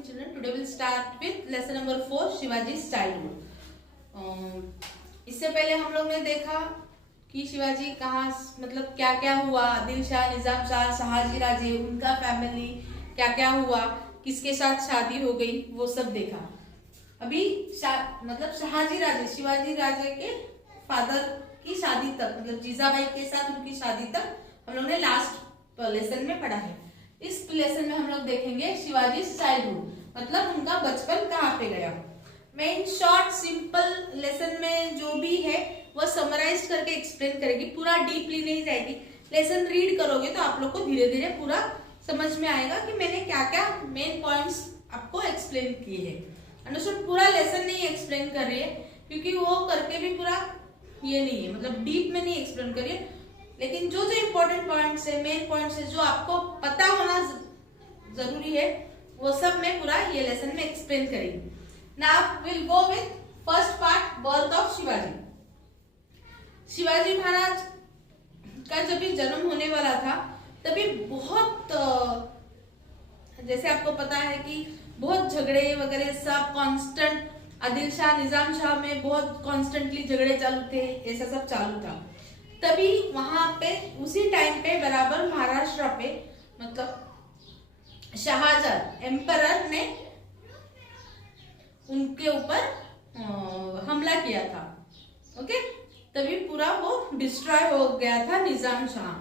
morning children. Today we'll start with lesson number 4 शिवाजी's childhood. इससे पहले हम लोग ने देखा कि शिवाजी कहाँ मतलब क्या क्या हुआ, आदिल शाह, निजाम शाह, शहाजी राजे, उनका फैमिली क्या क्या हुआ, किसके साथ शादी हो गई, वो सब देखा। अभी मतलब शहाजी राजे, शिवाजी राजे के फादर की शादी तक, मतलब जीजाबाई के साथ उनकी शादी तक हम लोग ने लास्ट लेसन में पढ़ा है। इस लेसन में हम लोग देखेंगे शिवाजी चाइल्डहुड, मतलब उनका बचपन कहाँ पे गया। मैं इन शॉर्ट सिंपल लेसन में जो भी है वो समराइज करके एक्सप्लेन करेगी, पूरा डीपली नहीं जाएगी। लेसन रीड करोगे तो आप लोग को धीरे धीरे पूरा समझ में आएगा कि मैंने क्या क्या मेन पॉइंट्स आपको एक्सप्लेन किए हैं। अंडरस्टूड? पूरा लेसन नहीं एक्सप्लेन कर रही है क्योंकि वो करके भी पूरा ये नहीं है, मतलब डीप में नहीं एक्सप्लेन करिए, लेकिन जो जो इम्पोर्टेंट पॉइंट्स है, मेन पॉइंट्स है, जो आपको पता होना जरूरी है, वो सब मैं पूरा ये लेसन में एक्सप्लेन करेंगे। Now will go with first part, birth of Shivaji. Shivaji Maharaj का जब भी जन्म होने वाला था तभी बहुत जैसे आपको पता है कि बहुत झगड़े वगैरह सब कांस्टेंट, आदिल शाह, निजाम शाह में बहुत कॉन्स्टेंटली झगड़े चालू थे, ऐसा सब चालू था। तभी वहां पे उसी टाइम पे बराबर महाराष्ट्र पे मतलब शाहजहां एम्परर ने उनके ऊपर हमला किया था। ओके, तभी पूरा वो डिस्ट्रॉय हो गया था निजाम शाह।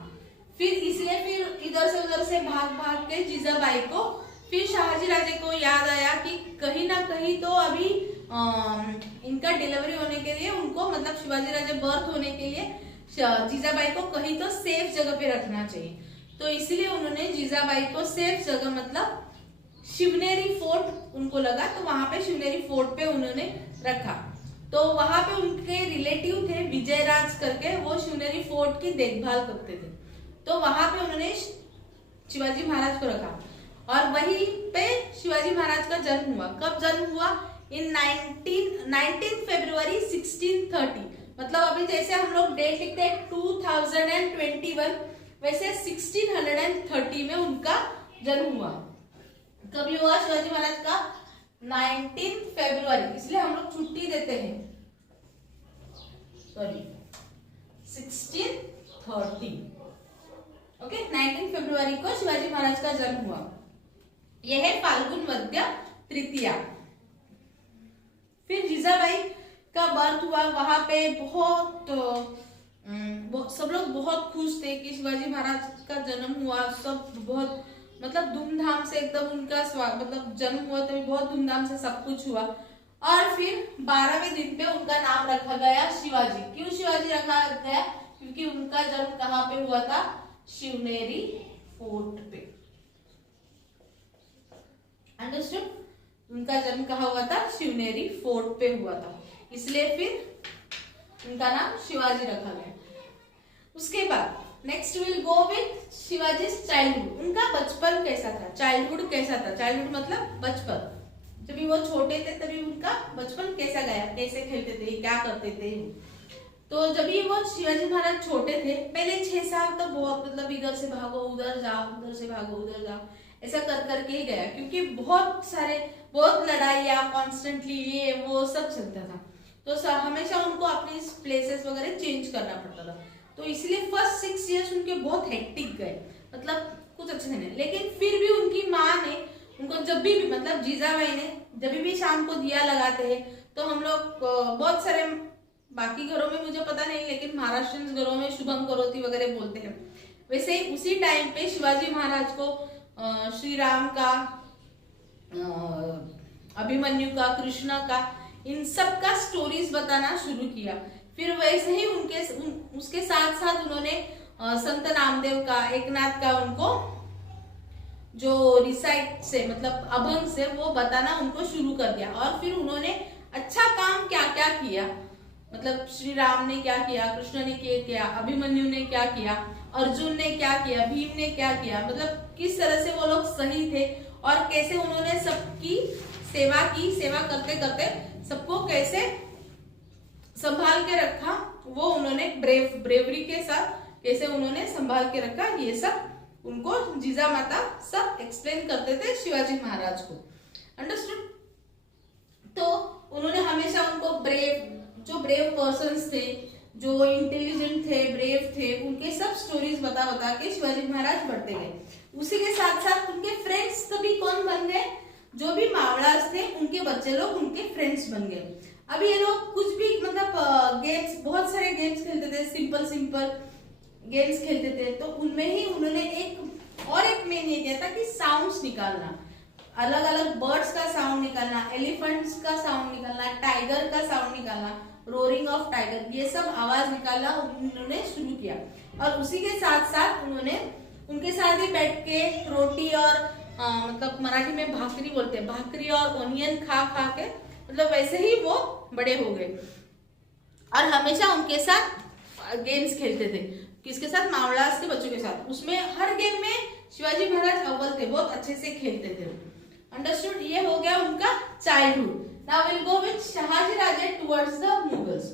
फिर इसलिए फिर इधर से उधर से भाग भाग के जीजाबाई को, फिर शाहजी राजे को याद आया कि कहीं ना कहीं तो अभी इनका डिलीवरी होने के लिए उनको, मतलब शिवाजी राजे बर्थ होने के लिए जीजाबाई को कहीं तो सेफ जगह पे रखना चाहिए। तो इसलिए उन्होंने जीजाबाई को सेफ जगह मतलब शिवनेरी फोर्ट उनको लगा, तो वहां पे शिवनेरी फोर्ट पे उन्होंने रखा। तो वहां पे उनके रिलेटिव थे विजयराज करके, वो शिवनेरी फोर्ट की देखभाल करते थे। तो वहां पे उन्होंने शिवाजी महाराज को रखा और वहीं पे शिवाजी महाराज का जन्म हुआ। कब जन्म हुआ? इन 19 फरवरी 1630। मतलब अभी जैसे हम लोग डेट लिखते हैं 2021, वैसे 1630 में उनका जन्म हुआ। कभी हुआ शिवाजी महाराज का? 19 फरवरी, इसलिए हम लोग छुट्टी देते हैं, सॉरी 1630। ओके, 19 फरवरी को शिवाजी महाराज का जन्म हुआ। यह है फाल्गुन वद्य तृतीया। फिर जीजाबाई का बर्थ हुआ। वहां पे सब लोग बहुत खुश थे कि शिवाजी महाराज का जन्म हुआ। सब बहुत मतलब धूमधाम से एकदम उनका मतलब जन्म हुआ, तभी बहुत धूमधाम से सब कुछ हुआ। और फिर 12वें दिन पे उनका नाम रखा गया शिवाजी। क्यों शिवाजी रखा गया? क्योंकि उनका जन्म कहाँ पे हुआ था? शिवनेरी फोर्ट पे। अंडरस्टूड? उनका जन्म कहाँ हुआ था? शिवनेरी फोर्ट पे हुआ था, इसलिए फिर उनका नाम शिवाजी रखा गया। उसके बाद next will go with Shivaji childhood. उनका बचपन कैसा था? चाइल्डहुड कैसा था? चाइल्डहुड मतलब बचपन। जब वो छोटे थे तभी उनका बचपन कैसा गया, कैसे खेलते थे, क्या करते थे। तो जब भी वो शिवाजी महाराज छोटे थे, पहले 6 साल तो बहुत मतलब इधर से भागो उधर जाओ, उधर से भागो उधर जाओ, ऐसा कर करके ही गया, क्योंकि बहुत लड़ाइयाँ कॉन्स्टेंटली ये वो सब चलता था। तो हमेशा उनको अपनी प्लेसेस वगैरह चेंज करना पड़ता था। तो इसलिए फर्स्ट 6 इयर्स उनके बहुत हेक्टिक गए, मतलब कुछ अच्छे नहीं। लेकिन फिर भी उनकी माँ ने उनको जब भी मतलब जीजाबाई ने जब भी शाम को दिया लगाते हैं, तो हम लोग बहुत सारे बाकी घरों में मुझे पता नहीं, लेकिन महाराष्ट्रियन घरों में शुभम करोती वगैरह बोलते हैं। वैसे ही उसी टाइम पे शिवाजी महाराज को श्री राम का, अभिमन्यु का, कृष्ण का, इन सब का स्टोरीज बताना शुरू किया। फिर वैसे ही उसके साथ साथ उन्होंने संत नामदेव का, एकनाथ का, उनको जो रिसाइट से मतलब अभंग से वो बताना उनको शुरू कर दिया। और फिर उन्होंने अच्छा काम क्या क्या किया, मतलब श्री राम ने क्या किया, कृष्ण ने क्या किया, अभिमन्यु ने क्या किया, अर्जुन ने क्या किया, भीम ने क्या किया, मतलब किस तरह से वो लोग सही थे और कैसे उन्होंने सबकी सेवा की, सेवा करते करते सबको कैसे संभाल के रखा, वो उन्होंने ब्रेवरी के साथ कैसे उन्होंने संभाल के रखा, ये सब उनको जीजा माता सब एक्सप्लेन करते थे शिवाजी महाराज को। अंडरस्टूड। तो उन्होंने हमेशा उनको जो ब्रेव पर्सन्स थे, जो इंटेलिजेंट थे, ब्रेव थे, उनके सब स्टोरीज बता बता के शिवाजी महाराज बढ़ते गए। उसी के साथ साथ उनके फ्रेंड्स तभी कौन बन गए, जो भी मावड़ास थे उनके बच्चे लोग उनके फ्रेंड्स बन गए। अब ये लोग कुछ भी मतलब गेम्स, बहुत सारे गेम्स खेलते थे, सिंपल गेम्स खेलते थे। तो उनमें ही उन्होंने एक मेन ये किया था कि साउंड्स निकालना, अलग अलग बर्ड्स का साउंड निकालना, एलिफेंट्स का साउंड निकालना, टाइगर का साउंड निकालना, रोरिंग ऑफ टाइगर, ये सब आवाज निकालना उन्होंने शुरू किया। और उसी के साथ साथ उन्होंने उनके साथ ही बैठ के रोटी और मतलब मराठी में भाकरी बोलते हैं, भाकरी और ओनियन खा खा के मतलब वैसे ही वो बड़े हो गए। और हमेशा उनके साथ गेम्स खेलते थे, किसके साथ, मावड़ास के बच्चों के साथ। उसमें हर गेम में शिवाजी महाराज अव्वल थे, बहुत अच्छे से खेलते थे। अंडरस्टूड। ये हो गया उनका childhood. Now will go with Shahaji Raje towards the Mughals.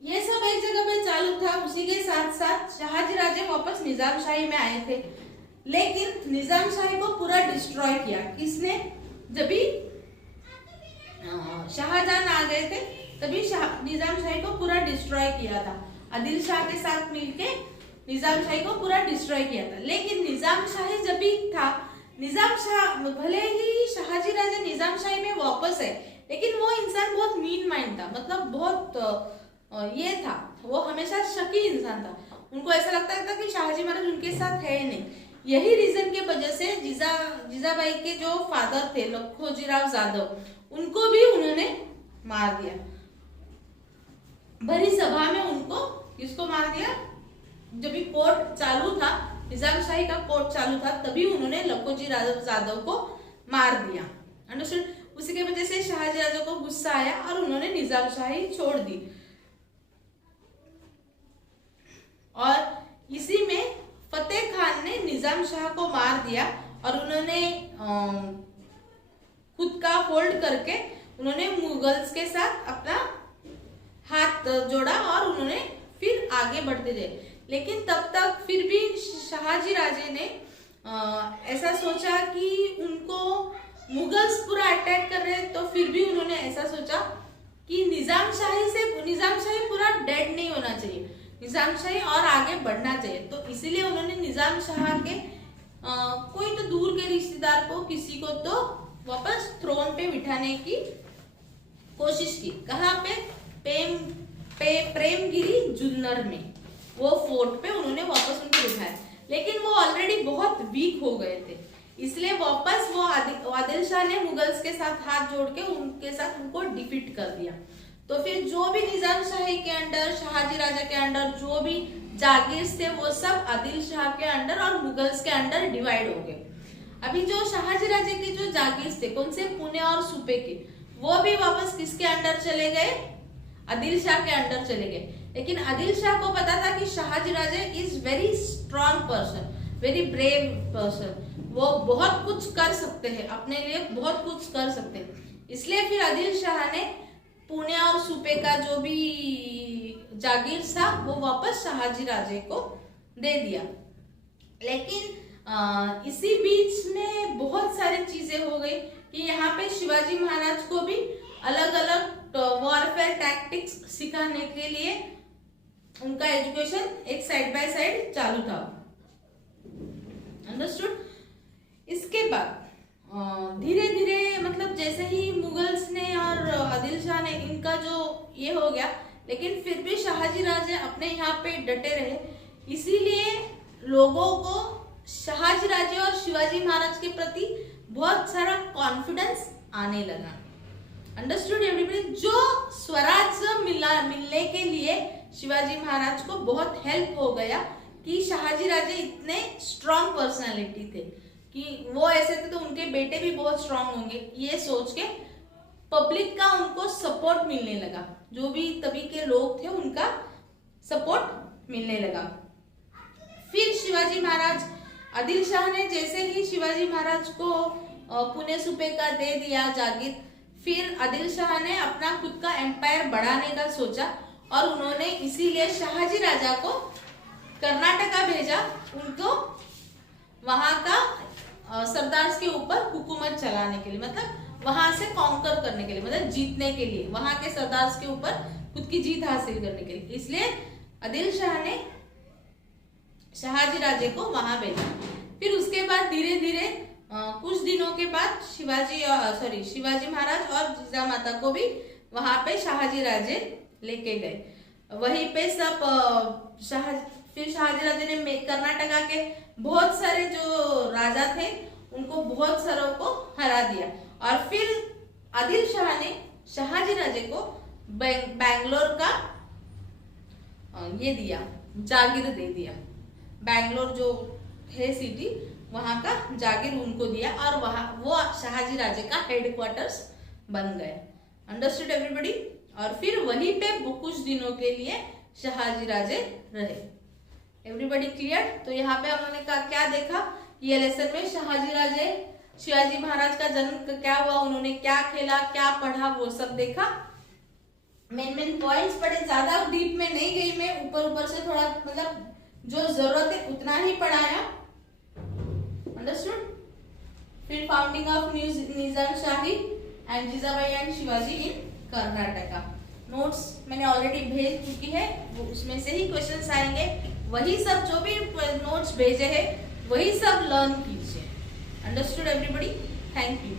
ये सब एक जगह पे चालू था। उसी के साथ साथ शहाजी राजे वापस निजाम शाही में आए थे, लेकिन निजाम शाही को पूरा डिस्ट्रॉय किया। किसने? जब भी शाहजहां आ गए थे तभी निजाम शाही को पूरा डिस्ट्रॉय किया था। आदिल शाह के साथ मिलके निजाम शाही को पूरा डिस्ट्रॉय किया था। लेकिन निजाम शाही जब भी था, निजाम शाह भले ही शहाजी राजे निजाम शाही में वापस है, लेकिन वो इंसान बहुत मीन माइंड था, मतलब बहुत ये था, वो हमेशा शकी इंसान था। उनको ऐसा लगता था कि शाहजी महाराज उनके साथ है नहीं। यही रीजन के वजह से जीजाबाई के जो फादर थे लखोजीराव जाधव, उनको भी उन्होंने मार दिया। भरी सभा में उनको किसको मार दिया? जब भी कोर्ट चालू था, निजाम शाही का कोर्ट चालू था, तभी उन्होंने लखोजीराव जाधव को मार दिया। अंडरस्टूड। उसी की वजह से शहाजी राजा को गुस्सा आया और उन्होंने निजाम शाही छोड़ दी। और इसी में फतेह खान ने निजाम शाह को मार दिया और उन्होंने खुद का होल्ड करके उन्होंने मुगल्स के साथ अपना हाथ जोड़ा और उन्होंने फिर आगे बढ़ते गए। लेकिन तब तक फिर भी शहाजी राजे ने ऐसा सोचा कि उनको मुगल्स पूरा अटैक कर रहे हैं, तो फिर भी उन्होंने ऐसा सोचा कि निजाम शाही पूरा डेड नहीं होना चाहिए, निजाम शाही और आगे बढ़ना चाहिए। तो इसीलिए उन्होंने निजाम शाह के कोई तो दूर के रिश्तेदार को, किसी को तो वापस थ्रोन पे बिठाने की कोशिश की। कहाँ पे? प्रेमगिरी जुन्नर में, वो फोर्ट पे उन्होंने वापस उनको बिठाया। लेकिन वो ऑलरेडी बहुत वीक हो गए थे, इसलिए वापस वो आदिल शाह ने मुगल्स के साथ हाथ जोड़ के उनके साथ उनको डिफीट कर दिया। तो फिर जो भी निजाम शाही के अंडर, शहाजी राजा के अंडर जो भी जागीर थे, वो सब आदिल शाह के अंडर और मुगल्स के अंडर डिवाइड हो गए। अभी जो शहाजी राजा के जो जागीर थे, कौन से, पुणे और सूबे के, वो भी वापस किसके अंडर चले गए? आदिल शाह के अंडर चले गए। लेकिन आदिल शाह को पता था कि Shahaji Raja is very strong person, very brave person, वो बहुत कुछ कर सकते हैं, अपने लिए बहुत कुछ कर सकते हैं। इसलिए फिर आदिल शाह ने पुणे और सूबे का जो भी जागीर था वो वापस शहाजी राजे को दे दिया। लेकिन इसी बीच में बहुत सारी चीजें हो गई कि यहाँ पे शिवाजी महाराज को भी अलग अलग वॉरफेयर टैक्टिक्स सिखाने के लिए उनका एजुकेशन एक साइड बाय साइड चालू था। अंडरस्टूड। इसके बाद धीरे धीरे मतलब जैसे ही मुगल्स ने और आदिल शाह ने इनका जो ये हो गया, लेकिन फिर भी शहाजी राजे अपने यहाँ पे डटे रहे। इसीलिए लोगों को शहाजी राजे और शिवाजी महाराज के प्रति बहुत सारा कॉन्फिडेंस आने लगा। Understood everybody. जो स्वराज्य मिलने के लिए शिवाजी महाराज को बहुत हेल्प हो गया कि शहाजी राजे इतने स्ट्रॉन्ग पर्सनालिटी थे कि वो ऐसे थे तो उनके बेटे भी बहुत स्ट्रॉन्ग होंगे, ये सोच के पब्लिक का उनको सपोर्ट मिलने लगा। जो भी तभी के लोग थे उनका सपोर्ट मिलने लगा। फिर शिवाजी महाराज, आदिल शाह ने जैसे ही शिवाजी महाराज को पुणे सूबे का दे दिया जागीर, फिर आदिल शाह ने अपना खुद का एम्पायर बढ़ाने का सोचा और उन्होंने इसीलिए शहाजी राजा को कर्नाटका भेजा, उनको वहां का सरदार के ऊपर हुकूमत चलाने के लिए, मतलब वहां से कॉन्कर करने के लिए, मतलब जीतने के लिए, वहां के सरदार के ऊपर खुद की जीत हासिल करने के लिए। इसलिए आदिल शाह ने शहाजी राजे को वहां भेजा। फिर उसके बाद धीरे धीरे कुछ दिनों के बाद शिवाजी महाराज और जिजामाता को भी वहां पे शहाजी राजे लेके गए। वहीं पे सब फिर शहाजी राजे ने कर्नाटका के बहुत सारे जो राजा थे उनको बहुत सारों को हरा दिया। और फिर आदिल शाह ने शहाजी राजे को बैंगलोर का ये दिया, जागीर दे दिया। बैंगलोर जो है सिटी, वहां का जागीर उनको दिया और वहां वो शहाजी राजे का हेडक्वार्टर्स बन गए। Understood everybody. और फिर वहीं पे कुछ दिनों के लिए शहाजी राजे रहे। Everybody clear? तो यहाँ पे हम लोगों ने क्या देखा, ये लेसन में शहाजी राजे, शिवाजी महाराज का जन्म क्या हुआ, उन्होंने क्या खेला, क्या पढ़ा, वो सब देखा। मेन पॉइंट्स पढ़े, ज्यादा डीप में नहीं गई मैं, ऊपर से थोड़ा मतलब जो जरूरत है उतना ही पढ़ाया। अंडरस्टूड? फिर founding of Nizam shahi and Jijabai and Shivaji in Karnataka. Notes मैंने ऑलरेडी भेज चुकी है, वो उसमें से ही क्वेश्चंस आएंगे। वही सब जो भी नोट्स भेजे हैं वही सब लर्न कीजिए। Understood everybody? Thank you.